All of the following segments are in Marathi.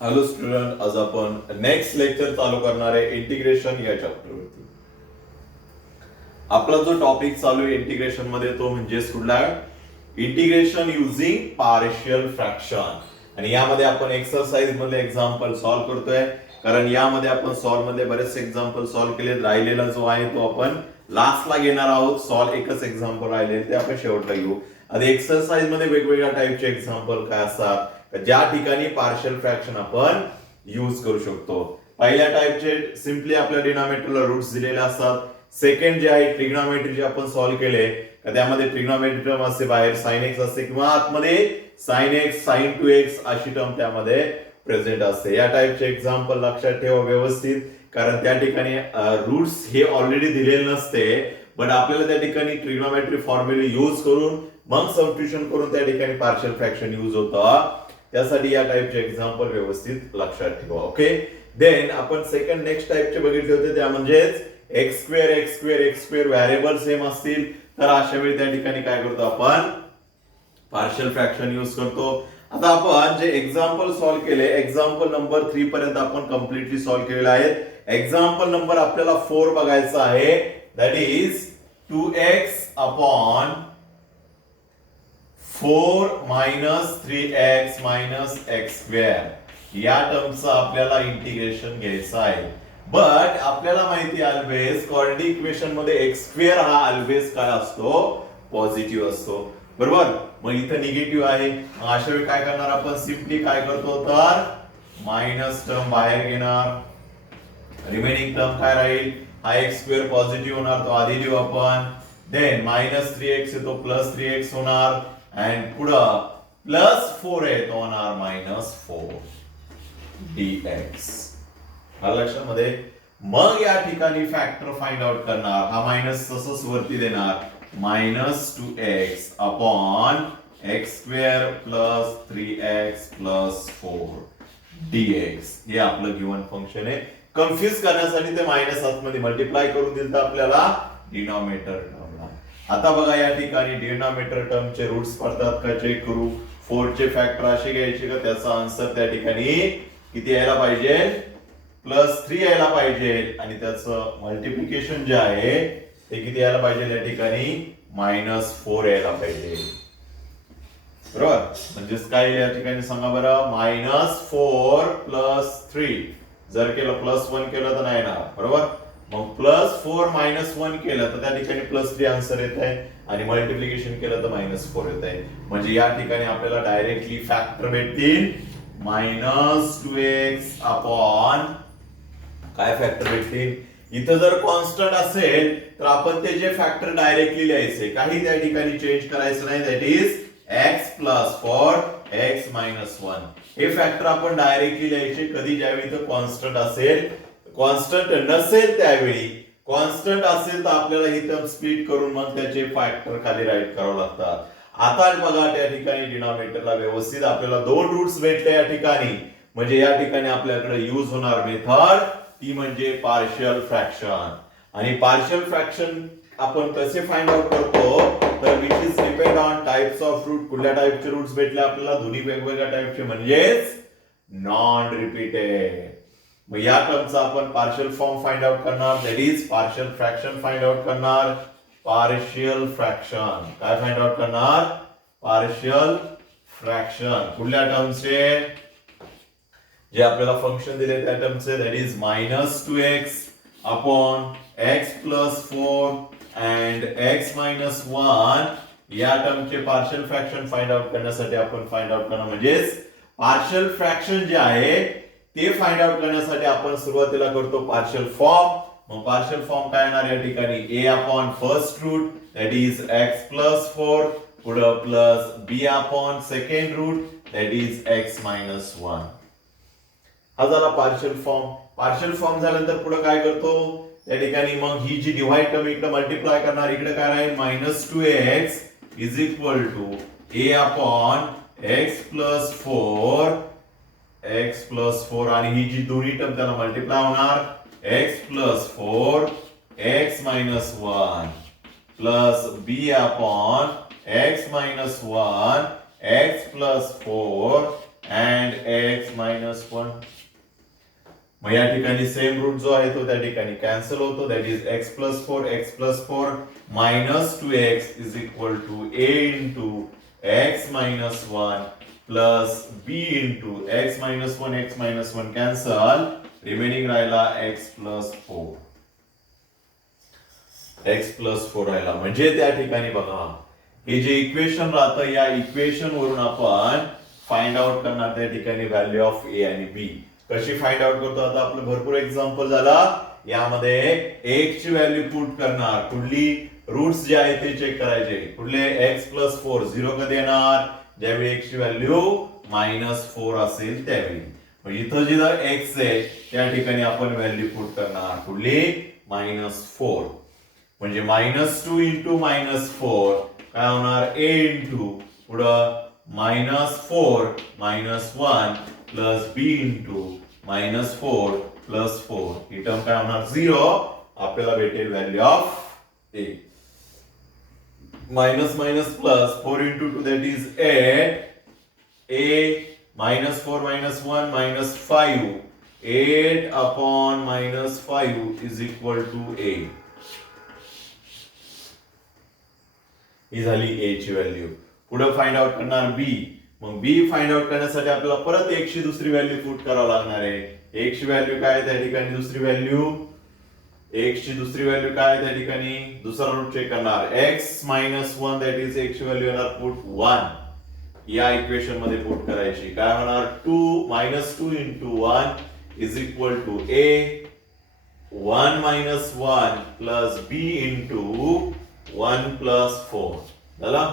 हॅलो स्टुडंट, आज आपण नेक्स्ट लेक्चर चालू करणार आहे इंटिग्रेशन या चॅप्टरवरती. आपला जो टॉपिक चालू आहे इंटिग्रेशन मध्ये तो म्हणजे कुठला? Integration using partial fraction. आणि यामध्ये आपण एक्सरसाइज मध्ये एक्झाम्पल सॉल्व्ह करतोय, कारण यामध्ये आपण सॉल्व्ह मध्ये बरेचसे एक्झाम्पल सॉल्व्ह केले. राहिलेला जो आहे तो आपण लास्टला घेणार आहोत. सॉल्व्ह एकच एक्झाम्पल राहिले ते आपण शेवटला घेऊ. आता एक्सरसाइज मध्ये वेगवेगळ्या टाईपचे एक्झाम्पल काय असतात ज्या ठिकाणी पार्शियल फ्रॅक्शन आपण यूज करू शकतो. पहिल्या टाईपचे सिम्पली आपल्या डिनॉमिनेटरला रूट्स दिलेले असतात. सेकंड जे आहे ट्रिग्नॉमेट्री जे आपण सॉल्व्ह केले त्यामध्ये ट्रिग्नॉमेट्री टर्म असते, बाहेर साइन एक्स असते किंवा आतमध्ये साइन एक्स साइन 2x अशी टर्म त्यामध्ये प्रेझेंट असते. या टाईपचे एक्झाम्पल लक्षात ठेवा व्यवस्थित, कारण त्या ठिकाणी रूट्स हे ऑलरेडी दिलेले नसते, बट आपल्याला त्या ठिकाणी ट्रिग्नॉमेट्री फॉर्म्युला यूज करून मग सबस्टिट्यूशन करून त्या ठिकाणी पार्शियल फ्रॅक्शन यूज होतं. त्यासाठी या टाईपचे एक्झाम्पल व्यवस्थित लक्षात ठेवा. ओके, देन आपण सेकंड नेक्स्ट टाईपचे बघितले होते, त्या म्हणजेच एक्स स्क्वेअर व्हेरिएबल सेम असतील तर अशा वेळी त्या ठिकाणी काय करतो आपण पार्शियल फ्रॅक्शन यूज करतो. आता आपण जे एक्झाम्पल सॉल्व्ह केले, एक्झाम्पल नंबर 3 पर्यंत आपण कम्प्लिटली सॉल्व्ह केलेले आहेत. एक्झाम्पल नंबर आपल्याला 4 बघायचा आहे, that is 2x upon 4 minus 3x minus x square या टर्मचं आपल्याला इंटिग्रेशन घ्यायचं आहे. बट आपल्याला माहिती आहे ऑलवेज क्वाड्रेटिक इक्वेशन मध्ये एक्स स्क्वेअर हा ऑलवेज काय असतो? पॉझिटिव्ह असतो, बरोबर. मग इथं निगेटिव्ह आहे, मग अशा वेळी काय करणार आपण? सिम्पली काय करतो तर मायनस टर्म बाहेर घेणार, रिमेनिंग टर्म काय राहील? हा एक्स स्क्वेअर पॉझिटिव्ह होणार, तो आधी लिहू आपण. देन मायनस 3x येतो प्लस 3x होणार, अँड पुढं प्लस 4 आहे तो होणार मायनस 4 dx. लक्षामध्ये. मग या ठिकाणी फॅक्टर फाइंड आउट करणार, हा मायनस तसंच वरती देणार, minus 2x upon x square plus 3x plus 4 dx. हे आपलं गिवन फंक्शन आहे. कन्फ्युज करण्यासाठी ते मायनस आतमध्ये मल्टिप्लाय करून दिलं तर आपल्याला डिनॉमिनेटर टर्मला. आता बघा या ठिकाणी डिनॉमिनेटर टर्मचे रूट्स पडतात का चेक करू. 4 चे फॅक्टर असे घ्यायचे का त्याचा आन्सर त्या ठिकाणी किती यायला पाहिजे? प्लस 3 यायला पाहिजे, आणि त्याचं मल्टिप्लिकेशन जे आहे ते किती यायला पाहिजे? या ठिकाणी मायनस 4 यायला पाहिजे, बरोबर. म्हणजेच काय या ठिकाणी सांगा बरं? मायनस 4 प्लस 3 जर केलं प्लस 1 केलं तर नाही येणार, बरोबर. मग प्लस 4 मायनस 1 केलं तर त्या ठिकाणी प्लस 3 आन्सर येत आहे, आणि मल्टिप्लिकेशन केलं तर मायनस 4 येत आहे. म्हणजे या ठिकाणी आपल्याला डायरेक्टली फॅक्टर भेटतील मायनस 2x अपॉन काय फॅक्टर भेटतील? इथं जर कॉन्स्टंट असेल तर आपण ते जे फॅक्टर डायरेक्टली लिहायचे, काही त्या ठिकाणी चेंज करायचं नाही. That is x plus 4 x minus 1 हे फॅक्टर आपण डायरेक्टली लिहायचे कधी? ज्यावेळी इथं कॉन्स्टंट असेल. कॉन्स्टंट नसेल त्यावेळी, कॉन्स्टंट असेल तर आपल्याला ही टर्म स्प्लिट करून मग त्याचे फॅक्टर खाली राईट करावं लागतात. आता बघा त्या ठिकाणी डिनॉमिनेटरला व्यवस्थित आपल्याला 2 रूट्स भेटले या ठिकाणी. म्हणजे या ठिकाणी आपल्याकडे यूज होणार मेथड ती म्हणजे पार्शियल फ्रॅक्शन. आणि पार्शियल फ्रॅक्शन आपण कसे फाइंड आउट करतो तर which is depend on types of root. कुठल्या टाइपचे रूट्स भेटले आपल्याला? दोन्ही वेगवेगळ्या टाइपचे, म्हणजेच नॉन रिपीटेड. मग या टर्मचा आपण पार्शियल फॉर्म फाइंड आउट करणार, that is partial fraction find out करणार. पार्शियल फ्रॅक्शन काय फाइंड आउट करणार? पार्शियल फ्रॅक्शन कुठल्या टर्मचे? जे आपल्याला फंक्शन दिले त्या टर्मचे, that is minus 2x upon x plus 4 and x minus 1 या टर्मचे पार्शियल फ्रॅक्शन फाइंड आउट करण्यासाठी आपण फाइंड आउट करणार. म्हणजेच पार्शियल फ्रॅक्शन जे आहे ते फाइंड आउट करण्यासाठी आपण सुरुवातीला करतो पार्शियल फॉर्म. मग पार्शियल फॉर्म काय येणार या ठिकाणी? a upon first root that is x plus 4 पुढं plus b upon second root that is x minus 1. हा झाला पार्शियल फॉर्म. पार्शियल फॉर्म झाल्यानंतर पुढे काय करतो? त्या ठिकाणी मग ही जी डिव्हाइड टर्म इकडे मल्टिप्लाय करणार, इकडे काय राहील? Minus 2x is equal to a upon x plus 4 आणि ही जी दोन्ही टर्म त्याला मल्टिप्लाय होणार, x plus 4 x minus 1 plus b upon x minus 1 x plus 4 and x minus 1. मग या ठिकाणी सेम रूट जो आहे तो त्या ठिकाणी कॅन्सल होतो. That is x plus 4 minus 2x is equal to a into x minus 1 plus b into x minus 1 cancel. Remaining राहिला x प्लस 4. एक्स प्लस 4 राहिला. म्हणजे त्या ठिकाणी बघा हे जे इक्वेशन राहतं या इक्वेशन वरून आपण फाइंड आउट करणार त्या ठिकाणी व्हॅल्यू ऑफ ए आणि बी. कशी फाइंड आउट करतो आता आपलं भरपूर एक्झाम्पल झाला. यामध्ये एक ची व्हॅल्यू पुट करणार. कुठली रूट्स जे आहेत ते चेक करायचे. कुठले एक्स प्लस 4 0 कधी येणार ज्यावेळी एक्स ची व्हॅल्यू -4 असेल त्यावेळी. मग इथं जे जर एक्स आहे त्या ठिकाणी आपण व्हॅल्यू पुट करणार कुठली -4. म्हणजे -2 इंटू -4 काय होणार a इंटू पुढं -4 -1 प्लस b इंटू -4 प्लस 4. ही टर्म काय होणार 0. आपल्याला भेटेल value of a. Minus minus plus 4 into 2 that is 8. a -4 -1 -5. 8 upon -5 is equal to a. ही झाली a ची व्हॅल्यू. पुढे फाइंड आउट करणार b. मग b फाइंड आउट करण्यासाठी आपल्याला परत एक ची दुसरी व्हॅल्यू पुट करावं लागणार आहे. एक ची व्हॅल्यू काय त्या ठिकाणी दुसरी व्हॅल्यू x ची दुसरी व्हॅल्यू काय त्या ठिकाणी दुसरा रूट चेक करणार. x -1 दॅट इज x ची व्हॅल्यू येणार पुट 1. या इक्वेशन मध्ये पुट करायची. काय होणार 2 into 1 is equal to a 1 -1 plus b into 1 plus 4 झाला.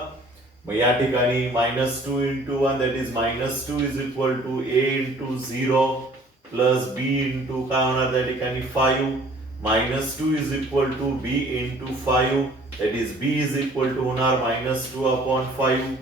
मग या ठिकाणी -2 into 1 that is -2 is equal to a into 0 plus b into काय होणार त्या ठिकाणी 5. -2 is equal to b into 5 that is b is equal to होणार -2 अपॉन 5.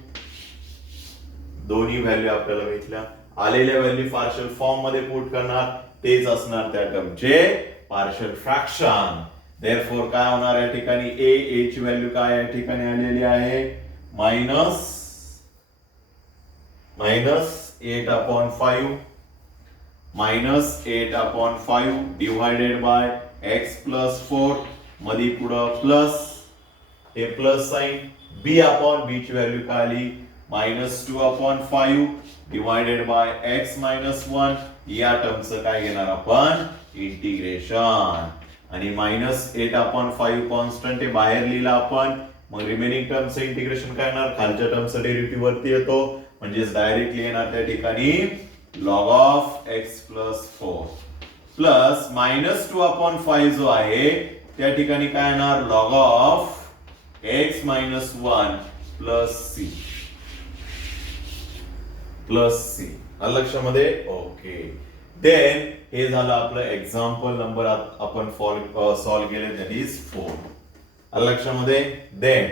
दोन्ही व्हॅल्यू आपल्याला भेटल्या. आलेल्या व्हॅल्यू पार्शियल फॉर्म मध्ये पुट करणार. तेच असणार त्या टर्मचे पार्शियल फ्रॅक्शन. देअरफॉर काय होणार या ठिकाणी a ची व्हॅल्यू काय या ठिकाणी आलेली आहे -8 upon 5 -8 upon 5 divided by x plus 4 मध्ये पुढं प्लस हे plus sign. b upon b ची व्हॅल्यू काय आली -2 upon 5 divided by x minus 1. या टर्मचं काय घेणार आपण इंटिग्रेशन. आणि -8 अपॉन 5 कॉन्स्टंट हे बाहेर लिहिला आपण. मग रिमेनिंग टर्मचं इंटिग्रेशन काय येणार खालच्या टर्मचं डेरिव्हेटिव्ह वरती येतो. म्हणजेच डायरेक्टली येणार त्या ठिकाणी log of x plus 4 plus -2 upon 5 जो आहे त्या ठिकाणी काय येणार log of x minus 1 plus c. लक्षामध्ये ओके. देन हे झालं आपलं एक्झाम्पल नंबर आपण सॉल्व केले दॅट इज 4. लक्षामध्ये. देन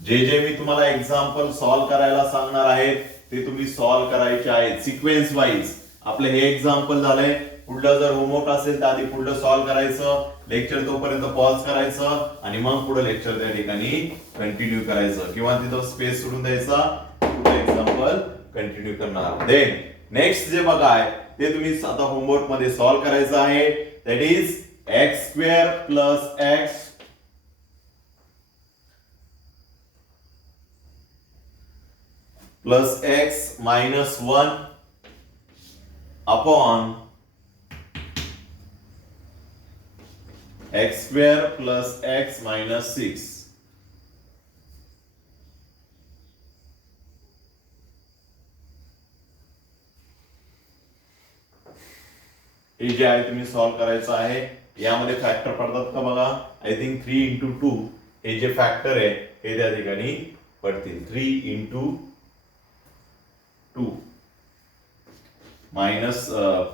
जे मी तुम्हाला एक्झाम्पल सॉल्व करायला सांगणार आहेत ते तुम्ही सॉल्व करायचे आहेत सिक्वेन्स वाईज. आपलं हे एक्झाम्पल झालंय. पुढलं जर होमवर्क असेल तर आधी पुढलं सॉल्व करायचं. लेक्चर तोपर्यंत पॉज करायचं आणि मग पुढे लेक्चर त्या ठिकाणी कंटिन्यू करायचं किंवा तिथं स्पेस सोडून द्यायचा. पुढे एक्झाम्पल कंटिन्यू करणार. देन नेक्स्ट जे बघा आहे ते तुम्ही आता होमवर्क मध्ये सॉल्व करायचं आहे. That is x² plus x plus x minus 1 upon x² plus x minus 6. हे जे आहे तुम्ही सॉल्व करायचं आहे. यामध्ये फॅक्टर पडतात का बघा. आय थिंक 3 इंटू 2 हे जे फॅक्टर आहे हे त्या ठिकाणी पडतील. 3 इंटू 2 मायनस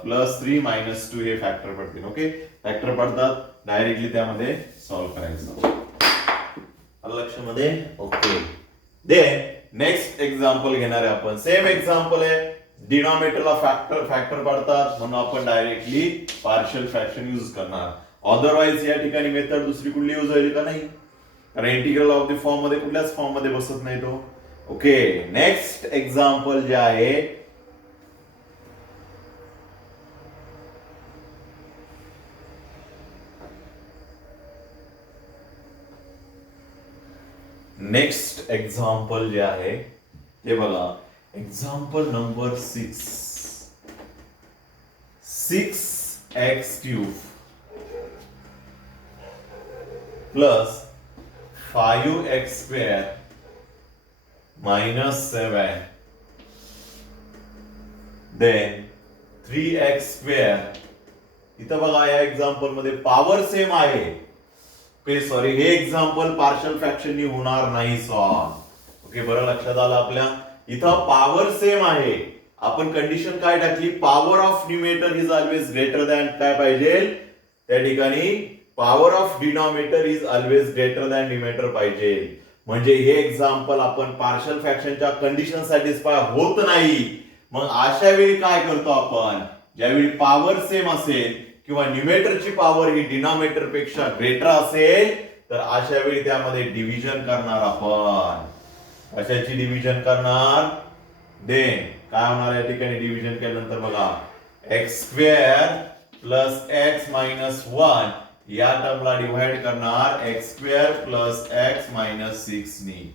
प्लस 3 मायनस 2 हे फॅक्टर पडतील. ओके फॅक्टर पडतात डायरेक्टली त्यामध्ये सॉल्व करायचं. लक्षामध्ये ओके. देन नेक्स्ट एक्झाम्पल घेणार आहे आपण. सेम एक्झाम्पल आहे. डिनॉमिनेटरला फॅक्टर पडतात म्हणून आपण डायरेक्टली पार्शियल फ्रॅक्शन यूज करणार. अदरवाइज या ठिकाणी मेथड दुसरी कुठली यूज होईल का नाही. कारण इंटिग्रल ऑफ द फॉर्म मध्ये कुठल्याच फॉर्म मध्ये बसत नाही तो. ओके, नेक्स्ट एक्झाम्पल जे आहे नेक्स्ट एक्झाम्पल जे आहे ते बघा, example number 6. 6x³ plus 5x² minus 7 then 3x². इथं बघा या एक्झाम्पल मध्ये पॉवर सेम आहे. ओके सॉरी, हे एक्झाम्पल पार्शल फ्रॅक्शन नी होणार नाही सॉल्व. ओके, बरं लक्षात आलं आपल्या. इथं पॉवर सेम आहे. आपण कंडिशन काय टाकली, power of numerator is always greater than काय पाहिजे त्या ठिकाणी, power of denominator is always greater than numerator पाहिजे. म्हणजे हे एक्झाम्पल आपण पार्शल फ्रॅक्शनच्या कंडिशन सॅटिस्फाय होत नाही. मग अशा वेळी काय करतो आपण, ज्यावेळी पॉवर सेम असेल किंवा न्यूमेटरची पॉवर ही डिनॉमिनेटर पेक्षा ग्रेटर असेल तर अशा वेळी त्यामध्ये डिव्हिजन करणार आपण. कशाची डिव्हिजन करणार, देन काय होणार या ठिकाणी डिव्हिजन केल्यानंतर बघा, x² प्लस x मायनस 1 या टर्मला डिव्हाइड करणार x² प्लस x मायनस 6 नी.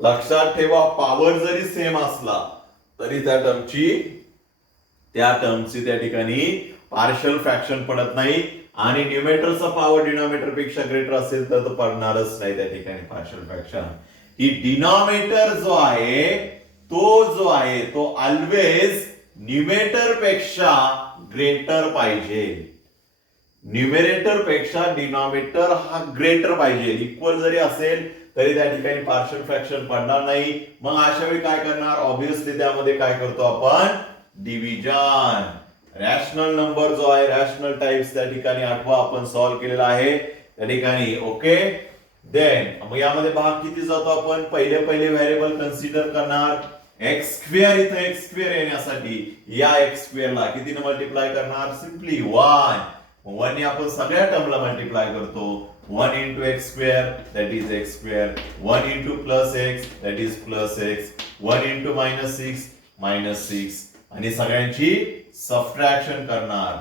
लक्षात ठेवा, पॉवर जरी सेम असला तरी त्या टर्मची त्या ठिकाणी पार्शल फ्रॅक्शन पडत नाही. आणि न्यूमेटरचा पॉवर डिनॉमिनेटर पेक्षा ग्रेटर असेल तर तो पडणारच नाही त्या ठिकाणी पार्शल फ्रॅक्शन. ही डिनॉमिनेटर जो आहे तो ऑलवेज न्यूमेटर पेक्षा ग्रेटर पाहिजे. न्यूमेरेटर पेक्षा डिनॉमिनेटर हा ग्रेटर पाहिजे. इक्वल जरी असेल तरी त्या ठिकाणी पार्शल फ्रॅक्शन पडणार नाही. मग अशा वेळी काय करणार, ऑब्विसली त्यामध्ये काय करतो आपण, डिव्हिजन. रॅशनल नंबर जो आहे, रॅशनल टाइप्स त्या ठिकाणी आठवा आपण सॉल्व्ह केलेला आहे त्या ठिकाणी. ओके, देन मग यामध्ये भाग किती जातो, आपण पहिले व्हेरिएबल कन्सिडर करणार. x² इथं x² येण्यासाठी या x² ला कितीने मल्टिप्लाय करणार, सिंपली 1. 1 ने आपण सगळ्या टर्मला मल्टिप्लाय करतो. 1 into x² that is x², 1 into plus x that is plus x, 1 into minus 6 आणि सगळ्यांची सबट्रॅक्शन करणार.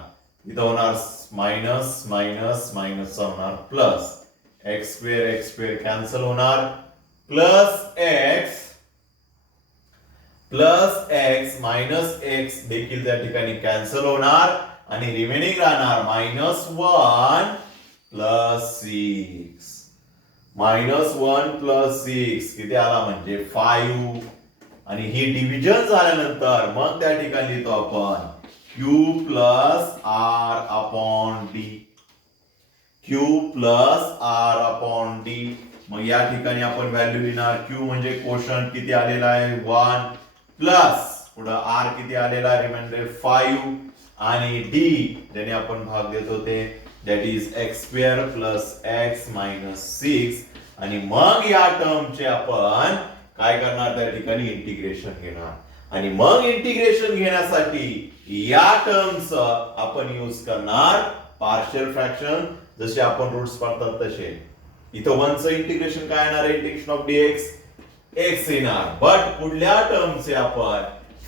इथं होणार मायनस होणार प्लस x² कॅन्सल होणार, प्लस x मायनस x देखील त्या ठिकाणी कॅन्सल होणार आणि रिमेनिंग राहणार -1 प्लस 6. -1 प्लस 6 किती आला म्हणजे 5. आणि ही डिव्हिजन झाल्यानंतर मग त्या ठिकाणी लिहितो आपण Q plus R upon D. Q plus R upon D. मग या ठिकाणी आपण व्हॅल्यू लिहिणार. Q म्हणजे कोशंट किती आलेला आहे 1 प्लस पुढे R किती आलेला आहे रिमाइंडर 5 आणि D ज्याने आपण भाग देतो ते that is x² plus x minus 6. आणि मग या टर्मचे आपण काय करणार त्या ठिकाणी इंटिग्रेशन घेणार. आणि मग इंटिग्रेशन घेण्यासाठी या टर्म्स आपण यूज करणार पार्शियल फ्रॅक्शन. जसे आपण रूट्स पाडतात तसे इथं 1 चं इंटिग्रेशन काय येणार आहे, इंटिग्रेशन ऑफ dx x येणार. बट पुढल्या टर्मचे आपण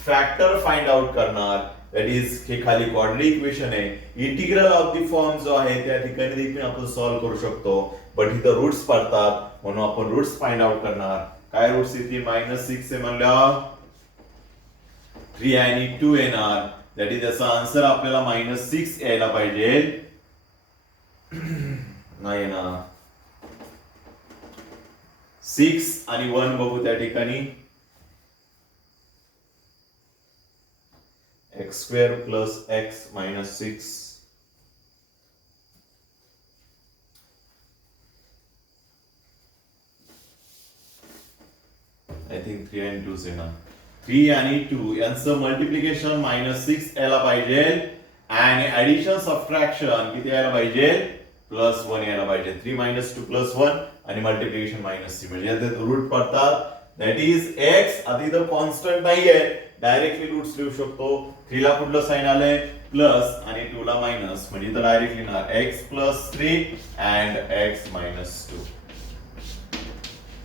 फॅक्टर फाइंड आउट करणार. दॅट इज हे खाली क्वाड्रॅटिक इक्वेशन आहे. इंटिग्रल ऑफ द फॉर्म जो आहे त्या ठिकाणी देखील आपण सॉल्व्ह करू शकतो. बट इथं रूट्स पडतात म्हणून आपण रूट्स फाइंड आउट करणार. काय रूट्स येतील, -6 आहे म्हणल्यावर 3 आणि 2 येणार. दॅट इज याचा आन्सर आपल्याला -6 यायला पाहिजे. नाही ना 6 आणि 1 बघू त्या ठिकाणी. x² plus x minus 6 I think 3 आणि 2 से ना 3 आणि 2 यांचं मल्टिप्लिकेशन -6 यायला पाहिजे आणि ऍडिशन सबट्रॅक्शन किती यायला पाहिजे +1 यायला पाहिजे. 3 - 2 +1 आणि मल्टिप्लिकेशन -3 म्हणजे यात रूट पडतात. That is x. आता इथं कॉन्स्टंट नाहीये, डायरेक्टली रूट्स लिहू शकतो. 3 ला कुठलं साइन आलंय प्लस आणि 2 ला मायनस म्हणजे इथं डायरेक्ट लिहिणार x + 3 and x - 2.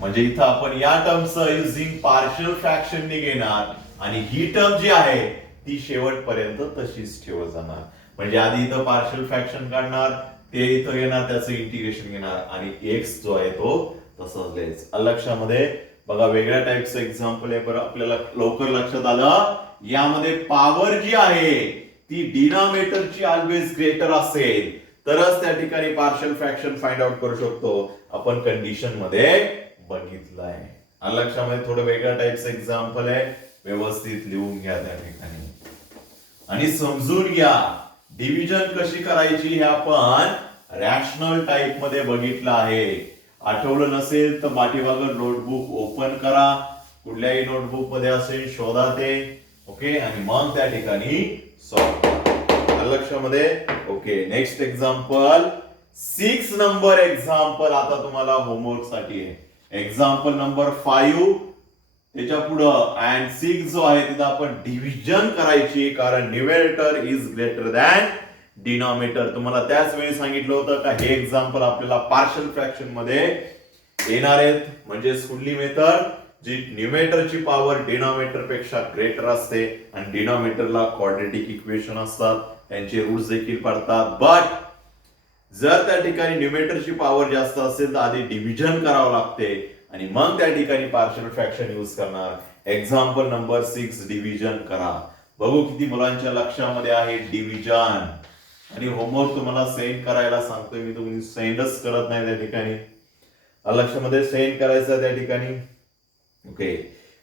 म्हणजे इथं आपण या टर्मचं युझिंग पार्शियल फ्रॅक्शनने घेणार आणि ही टर्म जी आहे ती शेवटपर्यंत तशीच ठेवत जाणार. म्हणजे आधी इथं पार्शियल फ्रॅक्शन काढणार, ते इथं येणार, त्याचं इंटिग्रेशन घेणार आणि एक्स जो आहे तो तसाच लिहायचा. लक्षामध्ये बघा, वेगळ्या टाईपचं एक्झाम्पल आहे बरं, आपल्याला लवकर लक्षात आलं. यामध्ये पॉवर जी आहे ती डिनॉमिनेटरची ऑलवेज ग्रेटर असेल तरच त्या ठिकाणी पार्शियल फ्रॅक्शन फाइंड आउट करू शकतो. आपण कंडिशन मध्ये बघितलंय. लक्षामध्ये थोडं वेगळ्या टाईपचं एक्झाम्पल आहे, व्यवस्थित लिहून घ्या त्या ठिकाणी आणि समजून घ्या. डिव्हिजन कशी करायची हे आपण रॅशनल टाइप मध्ये बघितलं आहे. आठवलं नसेल तर पाठीमागं नोटबुक ओपन करा, कुठल्याही नोटबुक मध्ये असेल शोधा ते, ओके, आणि मग त्या ठिकाणी सॉल्व. लक्षामध्ये okay. Next example 6 number example आता तुम्हाला होमवर्क साठी आहे. एक्झाम्पल नंबर 5 त्याच्या पुढं अँड 6 जो आहे तिथं आपण डिव्हिजन करायची, कारण numerator is greater than denominator. तुम्हाला त्याच वेळी सांगितलं होतं का हे एक्झाम्पल आपल्याला पार्शियल फ्रॅक्शन मध्ये येणार आहेत. म्हणजे कुठली मेथड जी न्यूमरेटरची पॉवर डिनॉमिनेटर पेक्षा ग्रेटर असते आणि डिनॉमिनेटरला क्वाड्रेटिक इक्वेशन असतात, त्यांचे रूट्स देखील पडतात. बट जर त्या ठिकाणी न्यूमरेटरची पॉवर जास्त असेल तर आधी डिव्हिजन करावं लागते आणि मग त्या ठिकाणी पार्शियल फ्रॅक्शन यूज करणार. एक्झाम्पल नंबर 6 डिव्हिजन करा. बघू किती मुलांच्या लक्षामध्ये आहे डिव्हिजन. आणि होमवर्क तुम्हाला सेंड करायला सांगतोय मी, तुम्ही सेंडच करत नाही त्या ठिकाणी. लक्षामध्ये सेंड करायचं त्या ठिकाणी. ओके.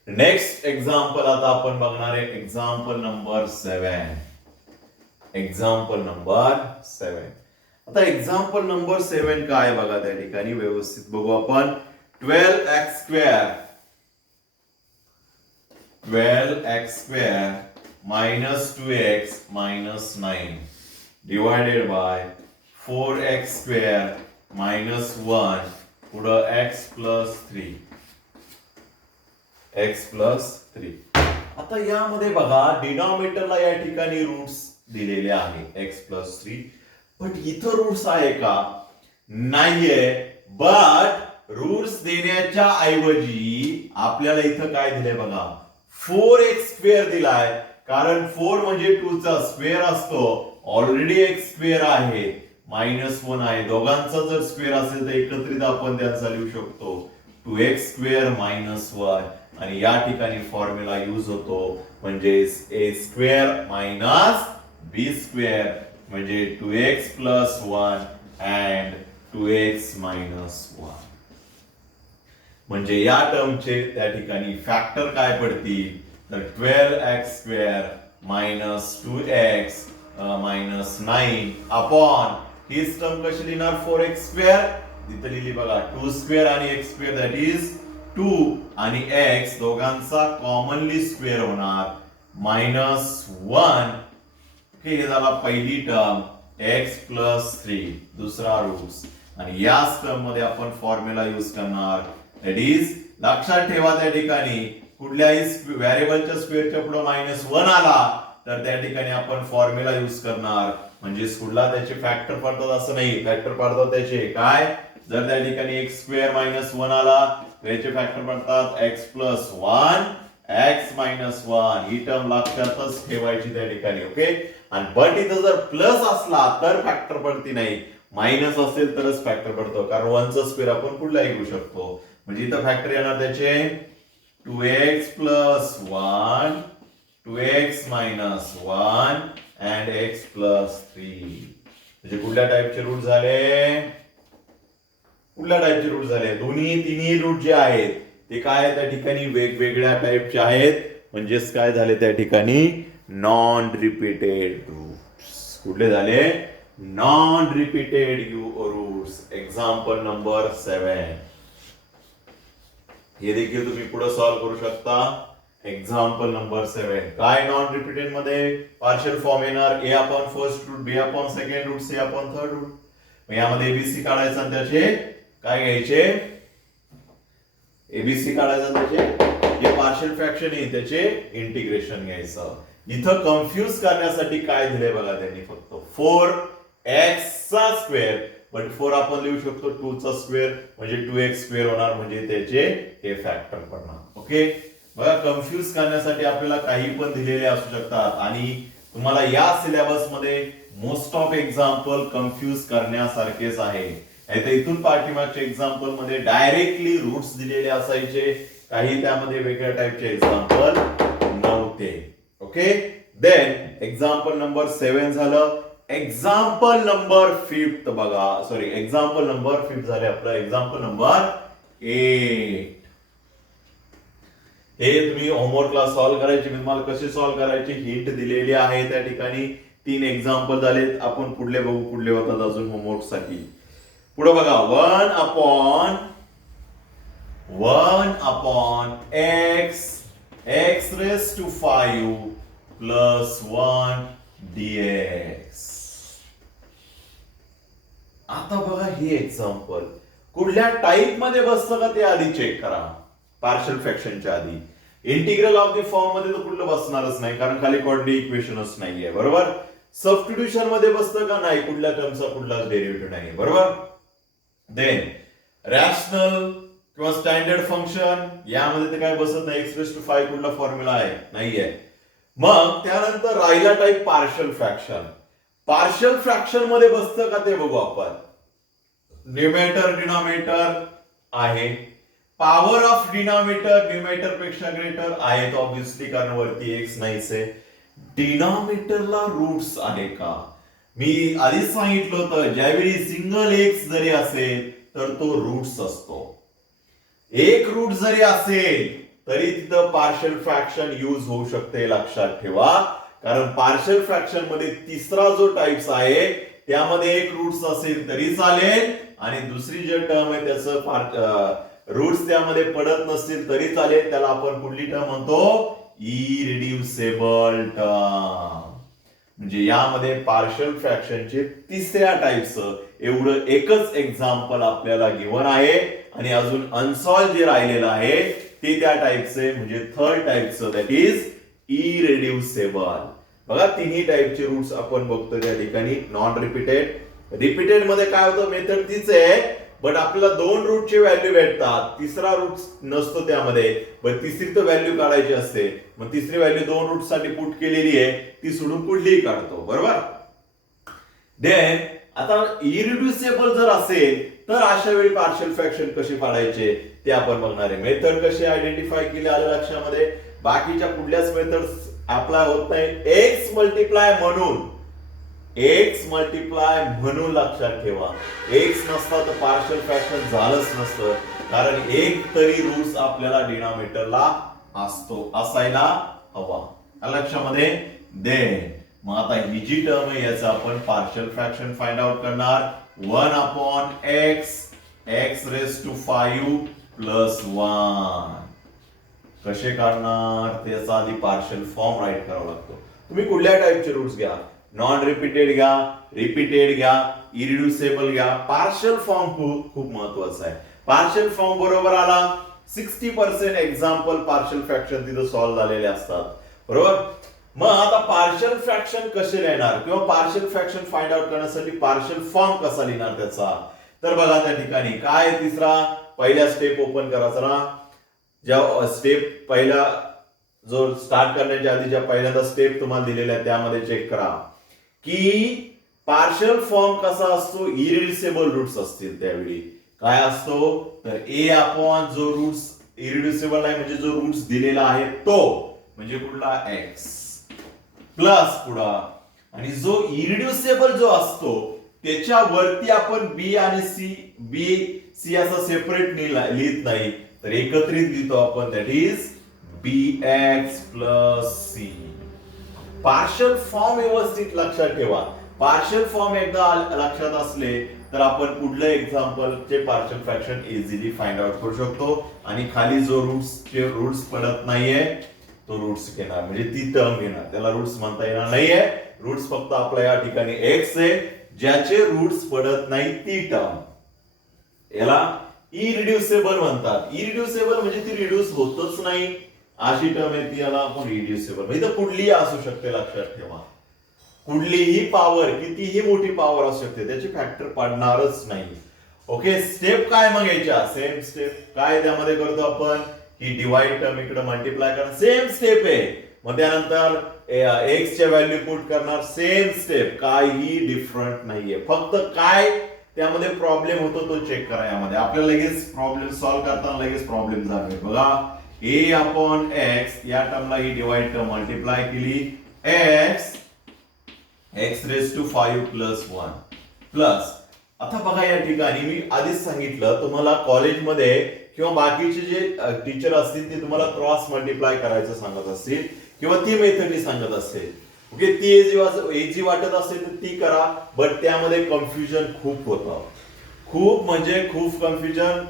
नेक्स्ट एक्झाम्पल आता आपण बघणार आहे एक्झाम्पल नंबर 7. Example number 7. आता एक्झाम्पल नंबर 7 काय बघा त्या ठिकाणी, व्यवस्थित बघू आपण. 12x square minus 2x minus 9 divided by 4x square minus 1 पुढं x plus 3. आता यामध्ये बघा डिनॉमिनेटरला या ठिकाणी रूट्स दिलेले आहे x plus 3. बट इथं रूट्स आहे का? नाहीये. बट रूट्स देण्याच्या ऐवजी आपल्याला इथं काय दिलंय बघा, 4x स्क्वेअर दिलाय. कारण 4 म्हणजे 2 चा स्क्वेअर असतो. ऑलरेडी x स्क्वेअर आहे, -1 आहे. दोघांचा जर स्क्वेअर असेल तर एकत्रित आपण त्यांचा लिहू शकतो 2x स्क्वेअर -1. आणि या ठिकाणी फॉर्म्युला यूज होतो म्हणजे a square minus b square म्हणजे 2x plus 1 and 2x minus 1. म्हणजे या टर्मचे त्या ठिकाणी फॅक्टर काय पडतील तर 12x square minus 2x minus 9 upon हीच टर्म कशी लिहिणार 4x square तिथे लिहिली बघा 2 square आणि x square that is 2 आणि x दोघांचा कॉमनली स्क्वेअर होणार -1. हे झाला पहिली टर्म x plus 3 दुसरा रूट्स. आणि याच टर्म मध्ये आपण फॉर्म्युला यूज करणार दॅट इज, लक्षात ठेवा त्या ठिकाणी कुठल्याही व्हेरिएबलच्या स्क्वेअरच्या पुढे -1 आला तर त्या ठिकाणी आपण फॉर्म्युला यूज करणार. म्हणजे कुठला त्याचे फॅक्टर पडतात असं नाही, फॅक्टर पडतात त्याचे काय, जर त्या ठिकाणी x स्क्वेअर -1 आला त्याचे फॅक्टर पडतात x plus 1 x minus 1. ही टर्म लक्षातच ठेवायची त्या ठिकाणी. ओके. आणि बट इथं जर प्लस असला तर फॅक्टर पडती नाही, मायनस असेल तरच फॅक्टर पडतो, कारण 1 चा स्क्वेअर आपण कुठलाही घेऊ शकतो. म्हणजे इथं फॅक्टर येणार त्याचे 2x plus 1 2x minus 1 and x plus 3. म्हणजे कुठल्या टाइपचे रूट झाले, कुठल्या टाइपचे रूट झाले, तिन्ही रूट जे आहेत ते काय त्या ठिकाणी वेगवेगळ्या टाइपचे आहेत. म्हणजेच काय झाले त्या ठिकाणी नॉन रिपीटेड रूट्स. कुठले झाले non repeated roots. Example number 7 हे देखील तुम्ही पुढे सॉल्व करू शकता. एक्झाम्पल नंबर 7 काय नॉन रिपीटेड मध्ये पार्शियल फॉर्म येणार a upon first root, b upon second root, c upon third root. मग यामध्ये एबीसी काढायचं आणि त्याचे काय घ्यायचे, एबीसी काढायचं त्याचे जे पार्शियल फ्रॅक्शन आहे त्याचे इंटिग्रेशन घ्यायचं. इथं कन्फ्यूज करण्यासाठी काय दिलंय बघा त्यांनी, फक्त 4x चा स्क्वेअर बट 4 आपण लिहू शकतो 2 चा स्क्वेअर म्हणजे 2x स्क्वेअर होणार, म्हणजे त्याचे हे फॅक्टर पडणार. ओके, बघा कन्फ्यूज करण्यासाठी आपल्याला काही पण दिलेले असू शकतात आणि तुम्हाला या सिलेबस मध्ये मोस्ट ऑफ एक्झाम्पल कन्फ्यूज करण्यासारखेच आहे. नाहीतर इथून पाठीमागच्या एक्झाम्पल मध्ये डायरेक्टली रूट्स दिलेले असायचे, काही त्यामध्ये वेगळ्या टाइपचे एक्झाम्पल नव्हते. ओके, देन एक्झाम्पल नंबर 7 झालं. एक्झाम्पल नंबर 5 बघा, सॉरी एक्झाम्पल नंबर 5 झाले आपलं. एक्झाम्पल नंबर 8 हे तुम्ही होमवर्कला सॉल्व्ह करायचे. मी तुम्हाला कसे सॉल्व्ह करायचे हिंट दिलेली आहे त्या ठिकाणी. 3 एक्झाम्पल झालेत. आपण पुढले बघू कुठले होतात अजून होमवर्क साठी. पुढे बघा 1 upon x raised to 5 plus 1 dx. आता बघा हे एक्झाम्पल कुठल्या टाइप मध्ये बसतं का ते आधी चेक करा. पार्शियल फ्रॅक्शनच्या आधी इंटिग्रल ऑफ द फॉर्म मध्ये तर कुठलं बसणारच नाही, कारण खाली कोऑर्डिनेट इक्वेशनच नाहीये. बरोबर, सबस्टिट्यूशन मध्ये बसतं का नाही, कुठल्या टर्मचा कुठलाच डेरिव्हेटिव्ह नाही. बरोबर, देन रॅशनल किंवा स्टँडर्ड फंक्शन यामध्ये तर काय बसत नाही. x raised to 5 कुठला फॉर्म्युला आहे, नाहीये. मग त्यानंतर राहिला type partial fraction. Partial fraction मध्ये बसतं का ते बघू आपण. न्यूमेटर डिनॉमिनेटर आहे. पॉवर ऑफ डिनॉमिनेटर न्यूमेटर पेक्षा ग्रेटर आहे ऑब्विसली, कारण वरती एक्स नाहीच आहे. डिनॉमिनेटरला रूट्स आहे का, मी आधीच सांगितलं होतं ज्यावेळी सिंगल एक्स जरी असेल तर तो रूट्स असतो. एक रूट जरी असेल तरी तिथं पार्शियल फ्रॅक्शन यूज होऊ शकते, लक्षात ठेवा. कारण पार्शियल फ्रॅक्शन मध्ये तिसरा जो टाइप्स आहे त्यामध्ये एक रूट्स असेल तरी चालेल आणि दुसरी जे टर्म आहे त्याचं रूट्स त्यामध्ये पडत नसतील तरी चालेल. त्याला आपण कुठली टर्म म्हणतो, इरिड्युसिबल टर्म. म्हणजे यामध्ये पार्शियल फ्रॅक्शनचे तिसऱ्या टाइप्स एवढं एकच एक्झाम्पल आपल्याला गिव्हन आहे आणि अजून अनसॉल्व जे राहिलेलं आहे ते त्या टाइपचे म्हणजे थर्ड टाइपचं, दॅट इज इरिड्युसिबल. बघा तिन्ही टाइपचे रूट्स आपण बघतो त्या ठिकाणी. नॉन रिपीटेड, रिपीटेड मध्ये काय होतं, मेथड तीच आहे बट आपल्याला 2 रूटचे व्हॅल्यू भेटतात, तिसरा रूट नसतो त्यामध्ये, पण तिसरी तर व्हॅल्यू काढायची असते. मग तिसरी व्हॅल्यू 2 रूट साठी पुट केलेली आहे, ती सोडून पुढलीही काढतो. बरोबर, देन आता इरिड्युसिबल जर असेल तर अशा वेळी पार्शियल फ्रॅक्शन कसे काढायचे ते आपण बघणार आहे. मेथड कशी आयडेंटिफाय केली आलं लक्षामध्ये. बाकीच्या कुठल्याच मेथड्स अप्लाय होत नाही. एक्स मल्टिप्लाय म्हणून लक्षात ठेवा. एक्स नसता तर पार्शियल फ्रॅक्शन झालंच नसतं, कारण एक तरी रूट्स आपल्याला डिनॉमिनेटरला असायला हवा लक्षामध्ये. देन मग आता ही जी टर्म आहे याचं आपण पार्शियल फ्रॅक्शन फाइंड आउट करणार. 1 upon x raised to 5 plus 1 कसे काढणार, त्याचा आधी पार्शियल फॉर्म राईट करावा लागतो. तुम्ही कुठल्या टाइपचे रूट्स घ्या, नॉन रिपीटेड घ्या, रिपीटेड घ्या, इरिड्युसिबल घ्या, पार्शियल फॉर्म खूप महत्वाचा आहे. पार्शियल फॉर्म बरोबर आला 60% एक्झाम्पल पार्शियल फ्रॅक्शन तिथं सॉल्व्ह झालेले असतात. बरोबर, मग आता पार्शियल फ्रॅक्शन कसे लिहिणार किंवा पार्शियल फ्रॅक्शन फाइंड आउट करण्यासाठी पार्शियल फॉर्म कसा लिहिणार त्याचा, तर बघा त्या ठिकाणी काय तिसरा पहिला स्टेप ओपन करायचा. ज्या स्टेप पहिला जो स्टार्ट करण्याच्या आधी ज्या पहिल्यांदा स्टेप तुम्हाला दिलेल्या आहे त्यामध्ये चेक करा की पार्शियल फॉर्म कसा असतो. इरिड्युसिबल रूट्स असतील त्यावेळी काय असतो, तर ए अपॉन जो रूट्स इरिड्युसिबल आहे म्हणजे जो रूट्स दिलेला आहे तो म्हणजे कुठला एक्स प्लस पुढा, आणि जो इरिड्युसिबल जो असतो त्याच्यावरती आपण बी आणि सी असं सेपरेट लिहित नाही तर एकत्रित लिहितो आपण, that is bx plus c. Partial form व्यवस्थित लक्षात ठेवा. पार्शियल फॉर्म एकदा लक्षात असले तर आपण कुठलं एक्झाम्पलचे partial fraction easily find out करू शकतो आणि खाली जो रूट्स पडत नाहीये तो रूट्स घेणार म्हणजे ती टर्म घेणार. त्याला रूट्स म्हणता येणार नाहीये. रूट्स फक्त आपल्या या ठिकाणी एक्स आहे, ज्याचे रूट्स पडत नाही ती टर्म याला इरिड्युसिबल म्हणतात. इरिड्युसिबल म्हणजे ती रिड्यूस होतच नाही अशी टर्म आहे ती याला आपण इरिड्युसिबल म्हणजे कुठलीही असू शकते लक्षात ठेवा. कुठलीही पॉवर कितीही मोठी पॉवर असू शकते त्याची फॅक्टर पडणारच नाही. ओके, स्टेप काय मग याच्या सेम स्टेप काय त्यामध्ये करतो आपण, ही डिवाइड टर्म इकडे मल्टिप्लाय करणार सेम स्टेप आहे. मग त्यानंतर एक्स च्या व्हॅल्यू पुट करणार सेम स्टेप, काही डिफरंट नाहीये. फक्त काय त्यामध्ये प्रॉब्लेम होतो तो चेक करा. यामध्ये आपल्याला लगेच प्रॉब्लेम सॉल्व्ह करताना लगेच प्रॉब्लेम जाणवेल. बघा a अपॉन एक्स या टर्मला ही डिवाइड टर्म मल्टिप्लाय केली x raise to 5 plus 1 plus. आता बघा या ठिकाणी मी आधीच सांगितलं तुम्हाला कॉलेजमध्ये किंवा बाकीचे जे टीचर असतील ते तुम्हाला क्रॉस मल्टिप्लाय करायचं सांगत असतील किंवा ती मेथड सांगत असेल. ओके, ती इझी वाटत असेल तर ती करा, बट त्यामध्ये कन्फ्युजन खूप होतं. खूप म्हणजे खूप कन्फ्युजन,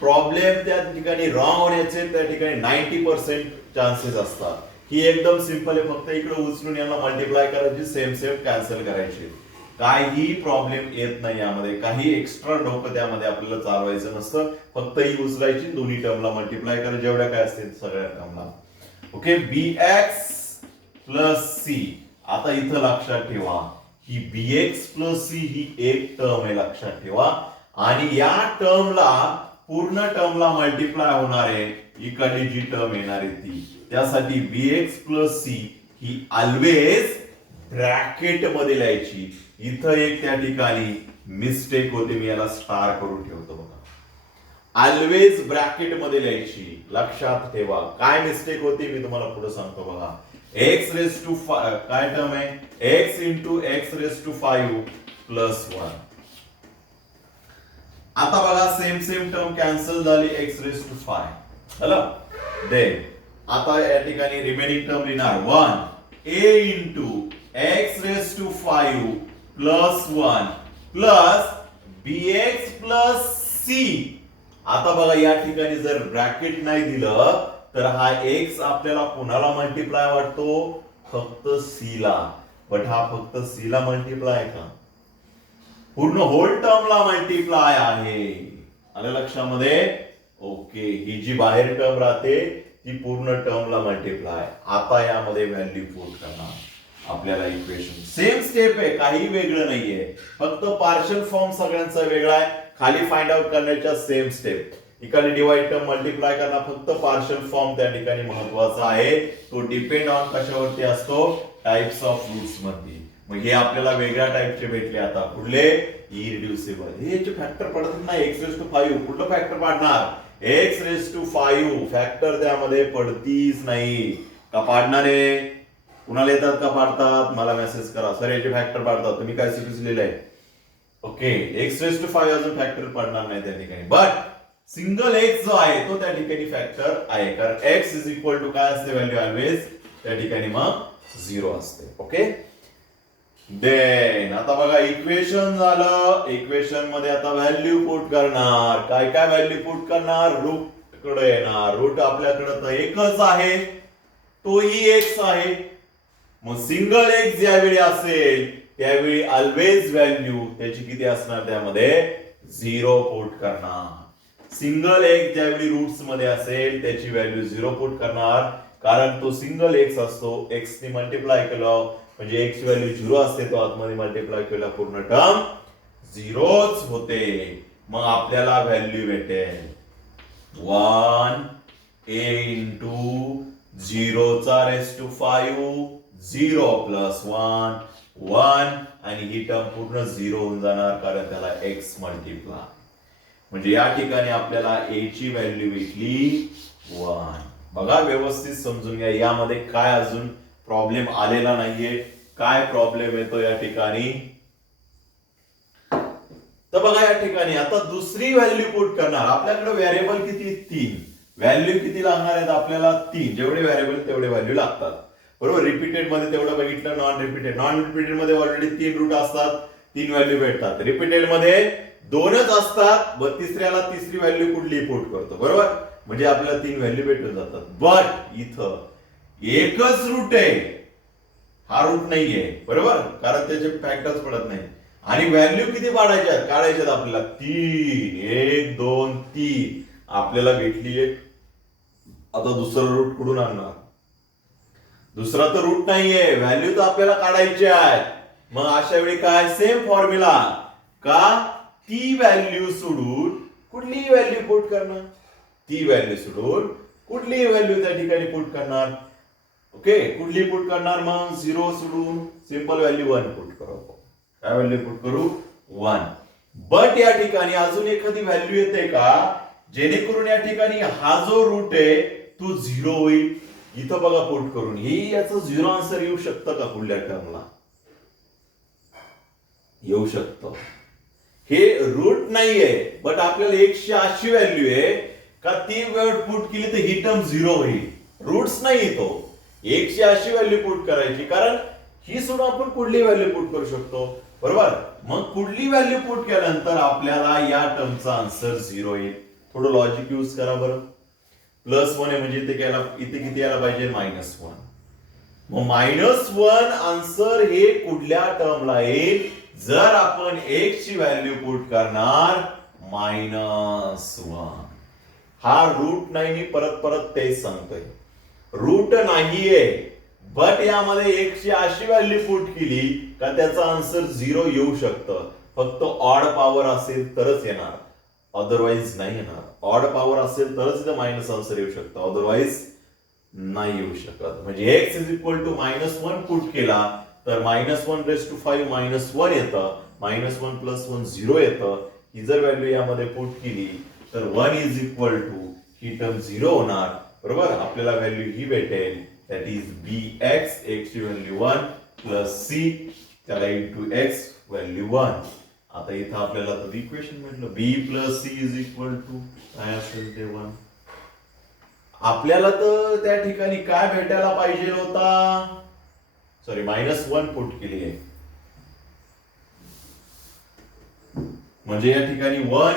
प्रॉब्लेम त्या ठिकाणी रॉंग होण्याचे त्या ठिकाणी 90% चान्सेस असतात. ही एकदम सिंपल आहे, फक्त इकडे उचलून यांना मल्टिप्लाय करायची सेम कॅन्सल करायची. काही प्रॉब्लेम येत नाही यामध्ये, काही एक्स्ट्रा डोकं त्यामध्ये आपल्याला चालवायचं नसतं. फक्त ही उचलायची दोन्ही टर्मला मल्टिप्लाय करायची जेवढ्या काय असतील सगळ्या टर्मला. Okay, bx plus C. आता इथं लक्षात ठेवा ही bx प्लस सी ही एक टर्म आहे लक्षात ठेवा, आणि या टर्मला पूर्ण टर्मला मल्टिप्लाय होणार आहे इकडे जी टर्म येणार आहे ती. त्यासाठी bx प्लस सी ही ऑलवेज ब्रॅकेट मध्ये लिहायची. इथं एक त्या ठिकाणी मिस्टेक होते, मी याला स्टार करून ठेवतो बघा. ऑलवेज ब्रॅकेट मध्ये लिहायची, लक्षात ठेवा. काय मिस्टेक होती मी तुम्हाला पुढे सांगतो बघा. एक्स रेस टू काय टर्म आहे x into x raise to 5 plus 1. आता बघा सेम टर्म कॅन्सल झाली एक्स रेस टू 5 झालं. देन आता या ठिकाणी रिमेनिंग टर्म लिहिणार 1 a into x raise to 5 plus 1 plus bx plus c. आता बघा या ठिकाणी जर ब्रॅकेट नाही दिलं तर हा x आपल्याला कुणाला मल्टिप्लाय वाटतो, फक्त c ला. बट हा फक्त c ला मल्टिप्लाय का, पूर्ण होल टर्मला मल्टिप्लाय आहे. आलं लक्षामध्ये. ओके, ही जी बाहेर टर्म राहते ती पूर्ण टर्मला मल्टिप्लाय. आता यामध्ये व्हॅल्यू पुट करणार आपल्याला इक्वेशन सेम स्टेप आहे, काही वेगळं नाहीये, फक्त पार्शियल फॉर्म सगळ्यांचा वेगळा आहे. खाली फाइंड आउट करण्याच्या सेम स्टेप. इकडे डिवाइड टर्म मल्टिप्लाय करणार, फक्त पार्शियल फॉर्म त्या ठिकाणी महत्वाचा आहे. तो डिपेंड ऑन कशावरती असतो, टाइप्स ऑफ रूट्स मध्ये. मग हे आपल्याला वेगळ्या टाइपचे भेटले. आता कुठले, इरिड्युसिबल. हे याचे फॅक्टर पडत नाही. एक्स रेस टू 5 कुठलं फॅक्टर पाडणार, एक्स रेस टू 5 फॅक्टर त्यामध्ये पडतीच नाही. का पाडणार आहे, कुणाला येतात का पाडतात मला मेसेज करा. सर याचे फॅक्टर पाडतात, तुम्ही काय लिहिलंय आहे. ओके, एक्स रेस टू 5 अजून फॅक्टर पडणार नाही त्या ठिकाणी, बट सिंगल एक्स जो आहे तो त्या ठिकाणी फॅक्टर आहे, कारण एक्स इज इक्वल टू काय असते व्हॅल्यू ऑलवेज त्या ठिकाणी मग 0 असते. ओके, देन आता बघा इक्वेशन झालं. इक्वेशन मध्ये आता व्हॅल्यू पुट करणार. काय काय व्हॅल्यू पुट करणार, रूट कडे येणार. रूट आपल्याकडे तर एकच आहे, तोही एक्स आहे. मग सिंगल एक्स ज्यावेळी असेल त्यावेळी ऑलवेज व्हॅल्यू त्याची किती असणार, त्यामध्ये 0 पुट करणार. सिंगल एक्स ज्यावेळी रूट्स मध्ये असेल त्याची व्हॅल्यू 0 पुट करणार, कारण तो सिंगल एक्स असतो. एक्स ने मल्टिप्लाय केलं म्हणजे एक्स व्हॅल्यू 0 असते, तो आतमध्ये मल्टिप्लाय केला पूर्ण टर्म 0च होते. मग आपल्याला व्हॅल्यू भेटेल 1 a इंटू 0 चा रेस टू 5 0 प्लस 1 1, आणि ही टर्म पूर्ण 0 होऊन जाणार कारण त्याला x मल्टिप्लाय. म्हणजे या ठिकाणी आपल्याला a ची व्हॅल्यू भेटली 1. बघा व्यवस्थित समजून घ्या, यामध्ये काय अजून प्रॉब्लेम आलेला नाहीये. काय प्रॉब्लेम येतो या ठिकाणी, तर बघा या ठिकाणी आता दुसरी व्हॅल्यू पुट करणार. आपल्याकडे व्हेरिएबल किती, 3. व्हॅल्यू किती लागणार आहेत आपल्याला, 3. जेवढे व्हेरिएबल तेवढे व्हॅल्यू लागतात, बरोबर. रिपीटेड मध्ये तेवढं बघितलं, नॉन रिपीटेड मध्ये ऑलरेडी 3 रूट असतात, 3 व्हॅल्यू भेटतात. रिपीटेड मध्ये 2च असतात, तिसऱ्याला तिसरी व्हॅल्यू कुठली पुट करतो, बरोबर. म्हणजे आपल्याला 3 व्हॅल्यू भेटून जातात. बट इथं एकच रूट आहे, हा रूट नाहीये, बरोबर, कारण त्याचे फॅक्टर्स पडत नाही. आणि व्हॅल्यू किती काढायच्यात आपल्याला, 3. 1 2 3 आपल्याला भेटली एक. आता दुसरं रूट कुठून आणणार, दुसरा तर रूट नाहीये, व्हॅल्यू तर आपल्याला काढायची आहे. मग अशा वेळी काय सेम फॉर्म्युला का ती व्हॅल्यू सोडून कुठलीही व्हॅल्यू पुट करणार, ती व्हॅल्यू सोडून कुठलीही व्हॅल्यू त्या ठिकाणी पुट करणार. ओके, कुठली पुट करणार मग 0 सोडून सिंपल व्हॅल्यू 1 पुट करू. काय व्हॅल्यू पुट करू 1. बट या ठिकाणी अजून एखादी व्हॅल्यू येते का जेणेकरून या ठिकाणी हा जो रूट आहे तो 0 होईल. इथं बघा पुट करून ही याचं 0 आन्सर येऊ शकतं का पुढल्या टर्मला? येऊ शकतं. हे रूट नाहीये बट आपल्याला 180 व्हॅल्यू आहे का ती वेळ पुट केली तर ही टर्म 0 होईल. रूट्स नाही तो 180 व्हॅल्यू पुट करायची कारण ही सुद्धा आपण कुठली व्हॅल्यू पुट करू शकतो बरोबर. मग कुठली व्हॅल्यू पुट केल्यानंतर आपल्याला या टर्मचा आन्सर 0 येईल. थोडं लॉजिक यूज करा बरं. +1 आहे म्हणजे इथे किती यायला पाहिजे -1. मग -1 आन्सर हे कुठल्या टर्मला येईल जर आपण x ची व्हॅल्यू पुट करणार -1. हा रूट नाही, मी परत तेच सांगतोय रूट नाहीये बट यामध्ये 180 व्हॅल्यू पुट केली का त्याचा आन्सर 0 येऊ शकतं. फक्त ऑड पॉवर असेल तरच येणार, अदरवाइज नाही येणार. ऑड पॉवर असेल तरच इथं मायनस आन्सर येऊ शकतं, अदरवाइज नाही येऊ शकत. म्हणजे x -1 पुट केला तर -1⁵ -1 येतं, -1 + 1 0 येतं. ही जर व्हॅल्यू यामध्ये पुट केली तर 1 ही टर्म 0 होणार बरोबर. आपल्याला व्हॅल्यू ही भेटेल दॅट इज bx, x ची व्हॅल्यू 1 प्लस c त्याला इंटू x व्हॅल्यू 1. आता इथं आपल्याला तर इक्वेशन भेटलं b + c काय असेल ते 1. आपल्याला तर त्या ठिकाणी काय भेटायला पाहिजे होता, सॉरी -1 पुट केली आहे म्हणजे या ठिकाणी 1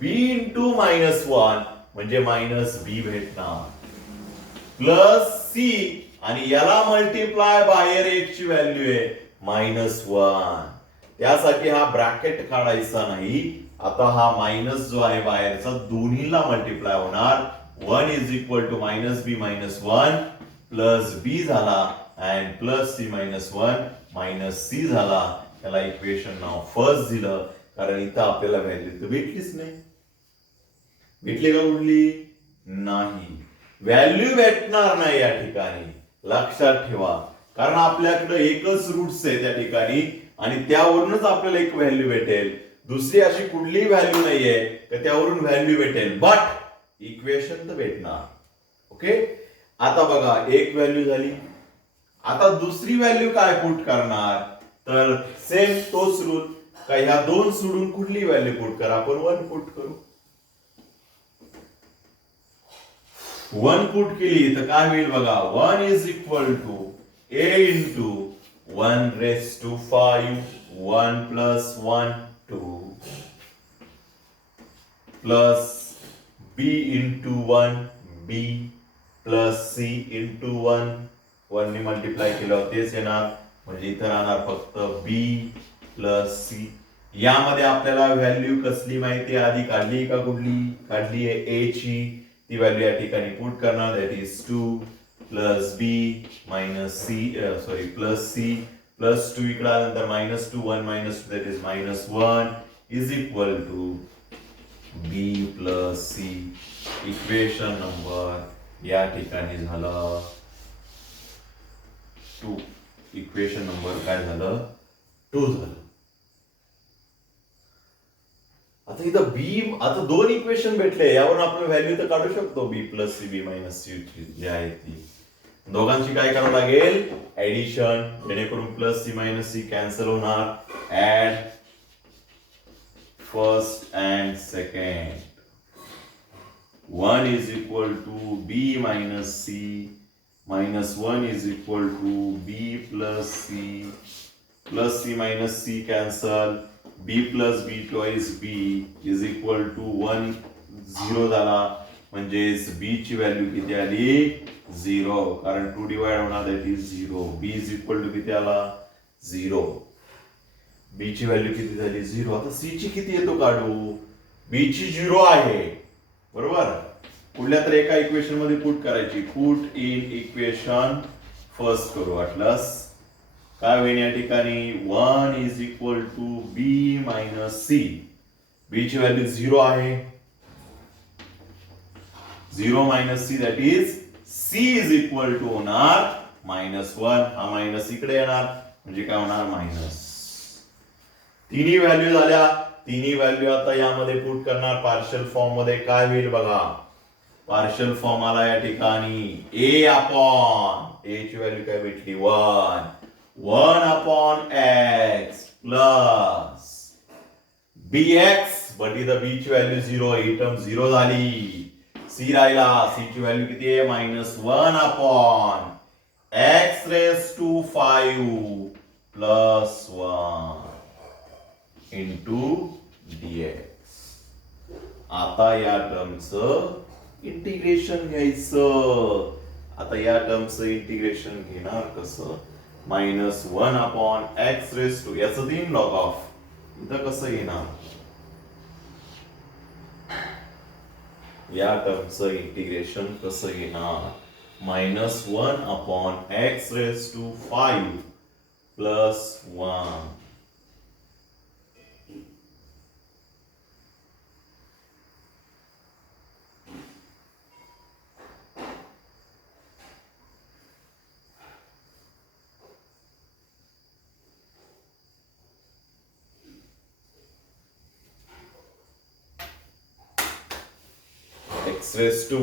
b इंटू -1 म्हणजे -b भेटणार प्लस c आणि याला मल्टिप्लाय बाहेर x ची व्हॅल्यू आहे -1. त्यासाठी हा ब्रॅकेट काढायचा नाही. आता हा मायनस जो आहे बाहेरचा दोन्हीला मल्टिप्लाय होणार. 1 -b -1 प्लस b झाला and plus c -1 minus c झाला. त्याला इक्वेशन नाव फर्स्ट दिलं कारण इथं आपल्याला व्हॅल्यू तर भेटलीच नाही. भेटली का कुठली? नाही. व्हॅल्यू भेटणार नाही या ठिकाणी, लक्षात ठेवा. कारण आपल्याकडे एकच रूट्स आहे त्या ठिकाणी आणि त्यावरूनच आपल्याला एक व्हॅल्यू भेटेल. दुसरी अशी कुठलीही व्हॅल्यू नाहीये तर त्यावरून व्हॅल्यू भेटेल बट इक्वेशन तर भेटणार. ओके, आता बघा एक व्हॅल्यू झाली. आता दुसरी व्हॅल्यू काय पुट करणार तर सेम तोच रूल का ह्या दोन सोडून कुठली व्हॅल्यू पुट करा. आपण 1 पुट करू. 1 पुट केली तर काय होईल बघा. 1 a into 1⁵ 1 + 1 2 plus b into 1 b plus c into 1 ने मल्टिप्लाय केलं तेच येणार म्हणजे इथं राहणार फक्त b प्लस c. यामध्ये आपल्याला व्हॅल्यू कसली माहिती आधी काढली का कुठली काढली आहे a ची. ती व्हॅल्यू या ठिकाणी पुट करणार that is 2 plus b minus c plus c plus 2 इकडे आल्यानंतर -2 1 -2 that is -1 is equal to b plus c. Equation number या ठिकाणी झालं 2. इक्वेशन नंबर काय झालं 2 झालं. आता इथं बी आता 2 इक्वेशन भेटले यावरून आपण व्हॅल्यू तर काढू शकतो b plus c b minus c जी आहे ती. दोघांची काय करावं लागेल ऍडिशन जेणेकरून plus c minus c cancel होणार. Add first and second. 1 b minus c minus 1 b plus c minus c cancel. b plus b twice b is equal to 1 0 झाला म्हणजेच b ची व्हॅल्यू किती आली 0 कारण 2 डिवाइड होणार that is 0. b is equal to किती आला 0. b ची व्हॅल्यू किती झाली 0. आता c ची किती येतो काढू. b ची 0 आहे बरोबर. कुठल्या तर एका इक्वेशन मध्ये पुट करायची. पुट इन इक्वेशन फर्स्ट करू वाटलंस काय होईल या ठिकाणी 1 is equal to B minus C. B ची व्हॅल्यू 0 आहे. 0 minus C that is C is equal to होणार -1. हा मायनस इकडे येणार म्हणजे काय होणार मायनस. तिन्ही व्हॅल्यू झाल्या. तिन्ही व्हॅल्यू आता यामध्ये पुट करणार पार्शियल फॉर्म मध्ये. काय होईल बघा. पार्शियल फॉर्म आला या ठिकाणी a अपॉन a ची व्हॅल्यू काय भेटली 1 upon x plus bx. But इथं b ची व्हॅल्यू 0. ही टर्म 0 झाली. c राहिला. c ची व्हॅल्यू किती आहे -1 upon x raise to 5 plus 1 into dx. आता या टर्मचं इंटिग्रेशन घ्यायचं. आता या टर्मचं इंटिग्रेशन घेणार कसं. -1 अपॉन x रेस टू याचं 3 लॉग ऑफ. इथं कसं येणार. या टर्मचं इंटिग्रेशन कसं येणार. -1 upon x raise to 5 plus 1. x raise to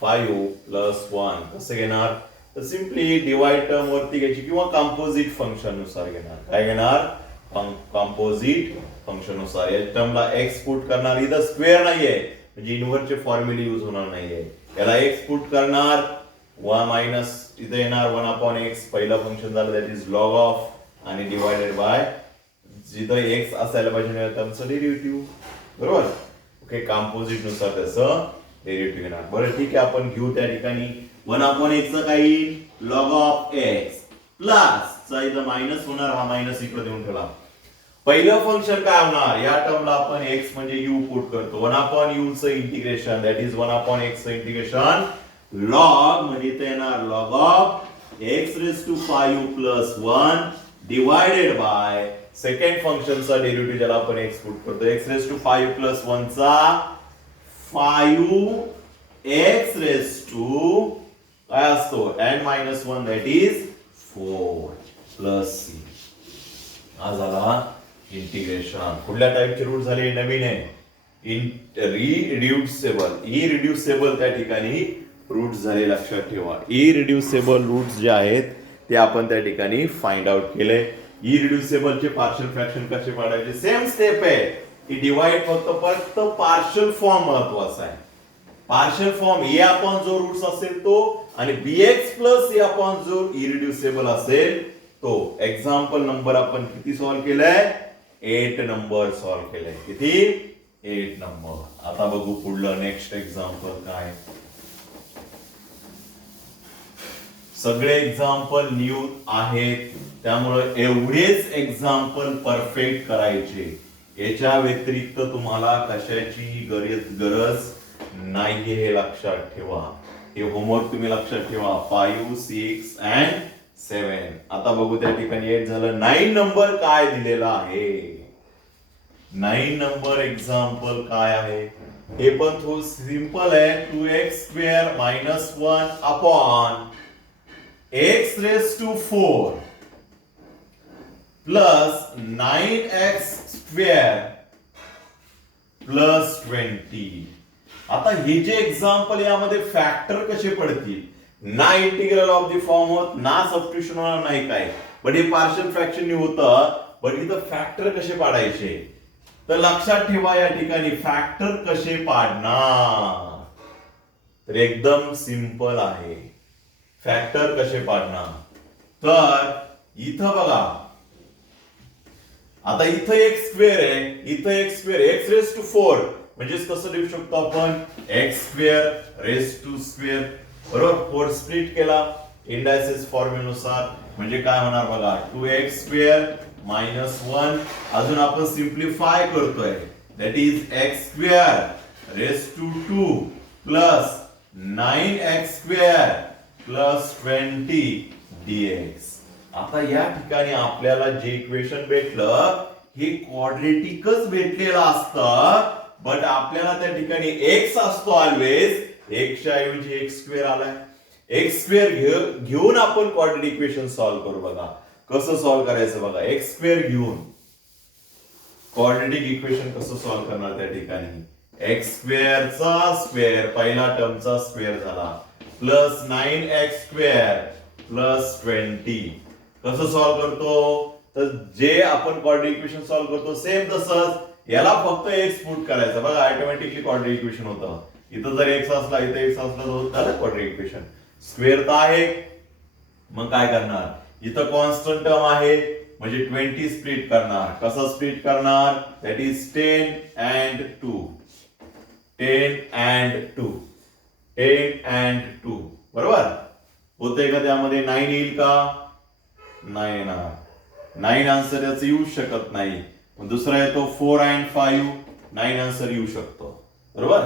5 plus 1 कसं घेणार. तर सिम्पली डिवाइड टर्म वरती घ्यायची किंवा कंपोजिट फंक्शन नुसार घेणार. काय घेणार कंपोजिट फंक्शन नुसार. या टर्मला x पुट करणार. इथं स्क्वेअर नाहीये म्हणजे इन्व्हर्सचे फॉर्म्युले यूज होणार नाहीये. याला x पुट करणार 1 मायनस इथे येणार 1 अपॉन x. पहिलं फंक्शन झालं दॅट इज लॉग ऑफ आणि डिवायडेड बाय जिथं x असायला पाहिजे टर्मचं डेरिव्हेटिव्ह. बरोबर. ओके. कंपोजिट नुसार त्याचं डेरिव्हेटिव्ह घेणार. बरं ठीक आहे आपण घेऊ त्या ठिकाणी 1 अपॉन x चं काय येईल लॉग ऑफ x प्लस चा इथं मायनस होणार. हा मायनस इकडे देऊन ठेवला. पहिलं फंक्शन काय होणार. या टर्मला आपण x म्हणजे u पुट करतो. 1 अपॉन u चं integration that is 1 upon x चं इंटिग्रेशन लॉग म्हणजे इथे येणार log of x raise to 5 plus 1 divided by second फंक्शनचा डेरिव्हेटिव्ह ज्याला आपण x पुट करतो. x रेस टू 5 प्लस 1 चा 5 x रेस टू काय असतो n-1 that is 4 plus c. हा झाला इंटिग्रेशन. कुठल्या टाइपचे रूट झाले नवीन आहे. इरिड्युसिबल त्या ठिकाणी रूट झाले. लक्षात ठेवा इरिड्युसिबल रूट्स जे आहेत ते आपण त्या ठिकाणी फाइंड आउट केले. इरिड्युसिबल चे पार्शियल फ्रॅक्शन कसे काढायचे सेम स्टेप आहे. की डिवाइड फक्त पार्शियल फॉर्म महत्वाचा आहे. पार्शियल फॉर्म a अपॉन जो रूट्स असेल तो आणि bx प्लस a अपॉन जो इरिड्युसिबल असेल तो. एक्झाम्पल नंबर आपण किती सॉल्व्ह केलाय 8 नंबर सॉल्व्ह केलाय. किती 8 नंबर. आता बघू पुढलं नेक्स्ट एक्झाम्पल काय. सगळे एक्झाम्पल न्यू आहेत त्यामुळे एवढेच एक्झाम्पल परफेक्ट करायचे. याच्या व्यतिरिक्त तुम्हाला कशाची गरज नाहीये हे लक्षात ठेवा. हे होमवर्क तुम्ही लक्षात ठेवा. 5, 6 अँड 7. आता बघू त्या ठिकाणी 8 झालं. 9 नंबर काय दिलेला आहे. 9 नंबर एक्झाम्पल काय आहे हे पण थोडं सिंपल आहे. 2x square minus 1 upon x raise to 4 plus 9x square plus 20. आता हे जे एक्झाम्पल यामध्ये फॅक्टर कसे पडतील. ना इंटिग्रल ऑफ द फॉर्म होत ना सबस्टिट्यूशन होणार नाही काय. बट हे पार्शियल फ्रॅक्शन होतं. बट इथं फॅक्टर कसे पाडायचे तर लक्षात ठेवा या ठिकाणी फॅक्टर कसे पाडणार तर एकदम सिंपल आहे. फॅक्टर कसे पाडणार तर इथं बघा. आता इथं एक स्क्वेअर आहे. इथं एक स्क्वेअर x रेस टू 4 म्हणजे कसं लिहू शकतो आपण x square raise to square. बरोबर. 4 स्प्लिट केला इंडायसेस फॉर्म्युल्यानुसार म्हणजे काय होणार बघा 2x स्क्वेअर मायनस 1. अजून आपण सिम्प्लिफाय करतोय that is x square raise to 2 plus 9x square plus 20 dx. आता या ठिकाणी आपल्याला जे इक्वेशन भेटलं हे क्वाड्रेटिकच भेटलेलं असतं, बट आपल्याला त्या ठिकाणी एक्स असतो ऑलवेज, एक्सच्या ऐवजी एक्स स्क्वेअर आलाय. एक्स स्क्वेअर घेऊन आपण क्वाड्रेटिक इक्वेशन सॉल्व्ह करू. बघा कसं सॉल्व्ह करायचं बघा. एक्स स्क्वेअर घेऊन क्वाड्रेटिक इक्वेशन कसं सॉल्व्ह करणार त्या ठिकाणी. एक्स स्क्वेअरचा स्क्वेअर पहिला टर्मचा स्क्वेअर झाला प्लस 9x स्क्वेअर प्लस 20. कसं सॉल्व्ह करतो तर जे आपण क्वाड्रेटिक इक्वेशन सॉल्व्ह करतो सेम तसंच याला फक्त एक्स पुट करायचं. बघा ऑटोमॅटिकली क्वाड्रेटिक इक्वेशन होतं. इथं जर एक्स असला इथं एक्स असला तर झालं क्वाड्रेटिक इक्वेशन. स्क्वेअर तर आहे मग काय करणार, इथं कॉन्स्टंट टर्म आहे म्हणजे 20 स्प्लिट करणार. कसं स्प्लिट करणार, that is 10 and 2. 10 and 2 10 and 2 बरोबर होते का. त्यामध्ये 9 येईल का, नाही येणार. 9 आन्सर याचं येऊ शकत नाही. दुसरा येतो 4 and 5, 9 आन्सर येऊ शकतो बरोबर.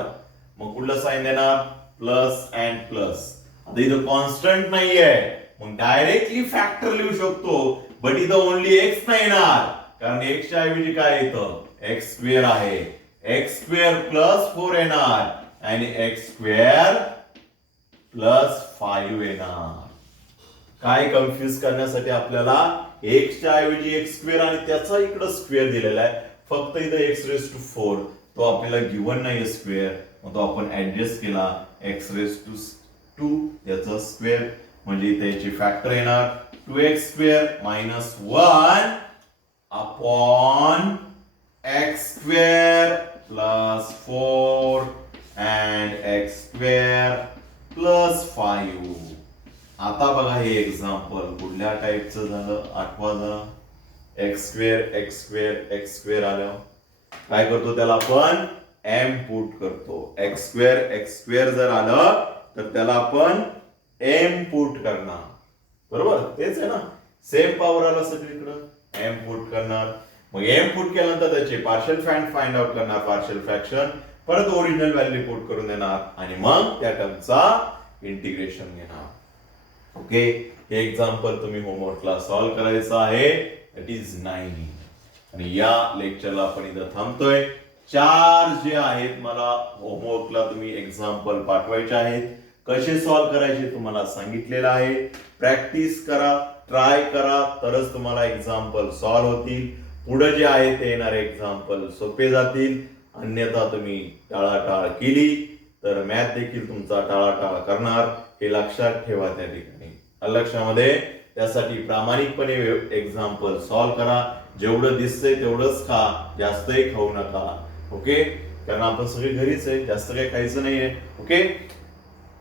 मग कुठलं साइन देणार, प्लस अँड प्लस. आता इथं कॉन्स्टंट नाहीये मग डायरेक्टली फॅक्टर लिहू शकतो, बट इथं ओनली एक्स नाही येणार कारण एक्सच्या ऐवजी काय येतं, एक्स स्क्वेअर आहे. एक्स स्क्वेअर प्लस 4 येणार आणि एक्स स्क्वेअर प्लस 5 येणार. काय कन्फ्युज करण्यासाठी आपल्याला एक्सच्या ऐवजी एक्स स्क्वेअर आणि त्याचा इकडं स्क्वेअर दिलेला आहे. फक्त इथं एक्स रेस टू 4 तो आपल्याला गिवन नाहीये स्क्वेअर, मग तो आपण ऍडजस्ट केला एक्स रेस टू 2 याचा स्क्वेअर म्हणजे इथे याची फॅक्टर येणार 2x square minus 1 upon x square plus 4 and x square plus 5. आता बघा हे एक्झाम्पल कुठल्या टाइपचं झालं आठवा जरा. एक्स स्क्वेअर आलं काय करतो त्याला आपण m पुट करतो. एक्स स्क्वेअर जर आलं तर त्याला आपण m पुट करणार बरोबर. तेच आहे ना, सेम पॉवर आला सगळीकडं m पुट करणार. मग m पुट केल्यानंतर त्याचे पार्शियल फाइंड आउट करणार, पार्शियल फ्रॅक्शन परत ओरिजिनल व्हॅल्यू पुट करून देणार आणि मग त्या टर्मचा इंटिग्रेशन घेणार. ओके हे एक्झाम्पल तुम्ही होमवर्कला सॉल्व्ह करायचं आहे. That is 9. आणि या लेक्चरला आपण इथं थांबतोय. 4 जे आहेत मला होमवर्कला तुम्ही एक्झाम्पल पाठवायचे आहेत. कसे सॉल्व्ह करायचे तुम्हाला सांगितलेलं आहे. प्रॅक्टिस करा, ट्राय करा तरच तुम्हाला एक्झाम्पल सॉल्व्ह होतील. पुढे जे आहे ते येणारे एक्झाम्पल सोपे जातील. अन्यथा तुम्ही टाळाटाळ केली तर मॅथ देखील तुमचा टाळाटाळ करणार. हे लक्षात ठेवा त्या ठिकाणी लक्षामध्ये. त्यासाठी प्रामाणिकपणे एक्झाम्पल सॉल्व्ह करा. जेवढं दिसतंय तेवढंच खा, जास्तही खाऊ नका. ओके कारण आपण सगळे घरीच आहे, जास्त काही खायचं नाहीये. ओके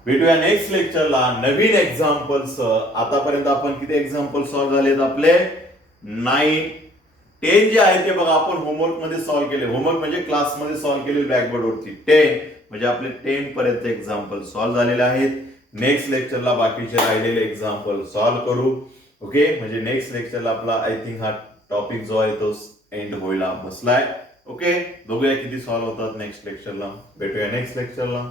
भेटूया नेक्स्ट लेक्चरला नवीन एक्झाम्पल्स. आतापर्यंत आपण किती एक्झाम्पल सॉल्व्ह झालेत आपले 9 10 जे आहे ते बघा आपण होमवर्क मध्ये सॉल्व्ह केले. होमवर्क म्हणजे क्लासमध्ये सॉल्व्ह केले ब्लॅकबोर्ड वरती. 10 म्हणजे आपले 10 पर्यंत एक्झाम्पल सॉल्व्ह झालेले आहेत. नेक्स्ट लेक्चरला बाकीचे राहिलेले एक्झाम्पल सॉल्व्ह करू. ओके म्हणजे नेक्स्ट लेक्चरला आपला आय थिंक हा टॉपिक जो आहे तो एंड व्हायला बसलाय. ओके बघूया किती सॉल्व्ह होतात नेक्स्ट लेक्चरला. भेटूया नेक्स्ट लेक्चरला.